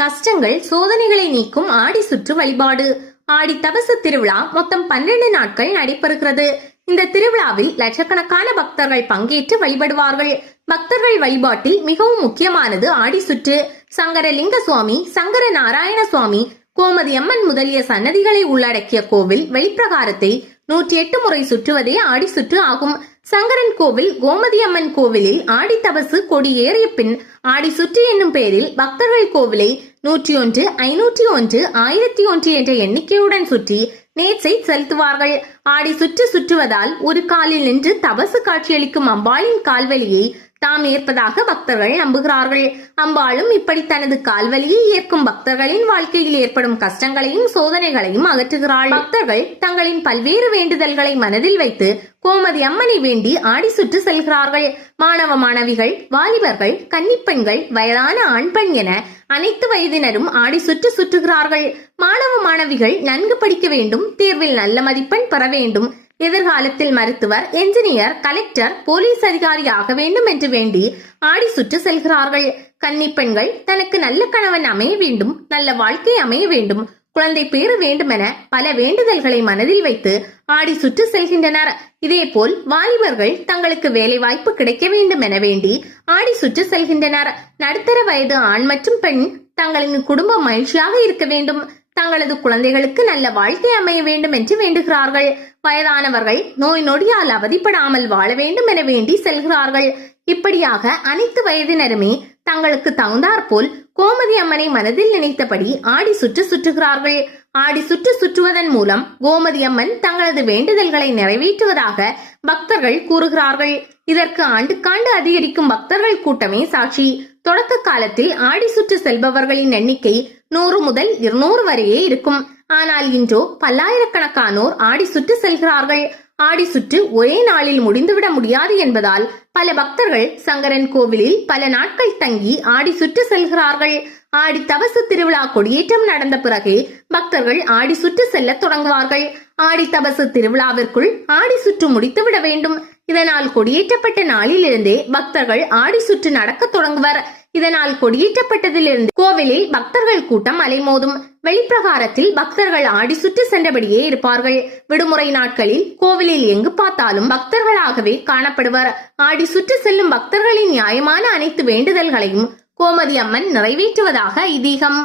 கஷ்டங்கள் சோதனைகளை நீக்கும் ஆடி சுற்று வழிபாடு. ஆடி தபசு திருவிழா மொத்தம் 12 நாட்கள் நடைபெறுகிறது. இந்த திருவிழாவில் லட்சக்கணக்கான பக்தர்கள் பங்கேற்று வழிபடுவார்கள். பக்தர்கள் வழிபாட்டில் மிகவும் முக்கியமானது ஆடி சுற்று. சங்கரலிங்க சுவாமி, சங்கர நாராயண சுவாமி, கோமதி அம்மன் முதலிய சன்னதிகளை உள்ளடக்கிய கோவில் வெளிப்பிரகாரத்தை 108 முறை சுற்றுவதே ஆடி சுற்று ஆகும். சங்கரன் கோவில், கோமதி அம்மன் கோவிலில் ஆடி தபசு கொடி ஏறிய பின் ஆடி சுற்று என்னும் பெயரில் பக்தர்கள் கோவிலை 101, 501, 1001 என்ற எண்ணிக்கையுடன் சுற்றி நேர்ச்சை செலுத்துவார்கள். ஆடி சுற்று சுற்றுவதால் ஒரு காலில் நின்று தபசு காட்சியளிக்கும் அம்பாளின் கால்வலியை தாம் ஏற்பதாக பக்தர்கள் நம்புகிறார்கள். அம்பாளும் இப்படி தனது கால்வலியை ஏற்கும் பக்தர்களின் வாழ்க்கையில் ஏற்படும் கஷ்டங்களையும் சோதனைகளையும் அகற்றுகிறாள். பக்தர்கள் தங்களின் பல்வேறு வேண்டுதல்களை மனதில் வைத்து கோமதி அம்மனை வேண்டி ஆடி சுற்று செல்கிறார்கள். மாணவ மாணவிகள், வாலிபர்கள், கன்னிப்பெண்கள், வயதான ஆண் பெண் என அனைத்து வயதினரும் ஆடி சுற்று சுற்றுகிறார்கள். மாணவ மாணவிகள் நன்கு படிக்க வேண்டும், தேர்வில் நல்ல மதிப்பெண் பெற வேண்டும், எதிர்காலத்தில் மருத்துவர், என்ஜினியர், கலெக்டர், போலீஸ் அதிகாரி ஆக வேண்டும் என்று வேண்டி ஆடி சுற்று செல்கிறார்கள். கன்னி பெண்கள் தனக்கு நல்ல கணவன் அமைய வேண்டும், நல்ல வாழ்க்கை அமைய வேண்டும், குழந்தை பேறு வேண்டும் என பல வேண்டுதல்களை மனதில் வைத்து ஆடி சுற்று செல்கின்றனர். இதேபோல் வாலிபர்கள் தங்களுக்கு வேலை வாய்ப்பு கிடைக்க வேண்டும் என வேண்டி ஆடி சுற்று செல்கின்றனர். நடுத்தர வயது ஆண் மற்றும் பெண் தங்களின் குடும்பம் மகிழ்ச்சியாக இருக்க வேண்டும், தங்களது குழந்தைகளுக்கு நல்ல வாழ்க்கை அமைய வேண்டும் என்று வேண்டுகிறார்கள். வயதானவர்கள் நோய் நொடியால் அவதிப்படாமல் வாழ வேண்டும் என வேண்டி செல்கிறார்கள். இப்படியாக அனைத்து வயதினருமே தங்களுக்கு தகுந்தாற்போல் கோமதி அம்மனை மனதில் நினைத்தபடி ஆடி சுற்று சுற்றுகிறார்கள். ஆடி சுற்று சுற்றுவதன் மூலம் கோமதி அம்மன் தங்களது வேண்டுதல்களை நிறைவேற்றுவதாக பக்தர்கள் கூறுகிறார்கள். இதற்கு ஆண்டுக்காண்டு அதிகரிக்கும் பக்தர்கள் கூட்டமே சாட்சி. தொடக்க காலத்தில் ஆடி சுற்று செல்பவர்களின் எண்ணிக்கை 100 முதல் 200 வரையே இருக்கும். ஆனால் இன்றோ பல்லாயிரக்கணக்கானோர் ஆடி சுற்று செல்கிறார்கள். ஆடி சுற்று ஒரே நாளில் முடிந்துவிட முடியாது என்பதால் பல பக்தர்கள் சங்கரன் கோவிலில் பல நாட்கள் தங்கி ஆடி சுற்று செல்கிறார்கள். ஆடி தபசு திருவிழா கொடியேற்றம் நடந்த பிறகே பக்தர்கள் ஆடி சுற்று செல்ல தொடங்குவார்கள். ஆடி தபசு திருவிழாவிற்குள் ஆடி சுற்று முடித்துவிட வேண்டும். இதனால் கொடியேற்றப்பட்ட நாளிலிருந்தே பக்தர்கள் ஆடி சுற்று நடக்க தொடங்குவர். இதனால் கொடியேற்றப்பட்டதிலிருந்து கோவிலில் பக்தர்கள் கூட்டம் அலைமோதும். வெளிப்பிரகாரத்தில் பக்தர்கள் ஆடி சுற்று சென்றபடியே இருப்பார்கள். விடுமுறை நாட்களில் கோவிலில் எங்கு பார்த்தாலும் பக்தர்களாகவே காணப்படுவர். ஆடி சுற்று செல்லும் பக்தர்களின் நியாயமான அனைத்து வேண்டுதல்களையும் கோமதி அம்மன் நிறைவேற்றுவதாக ஐதீகம்.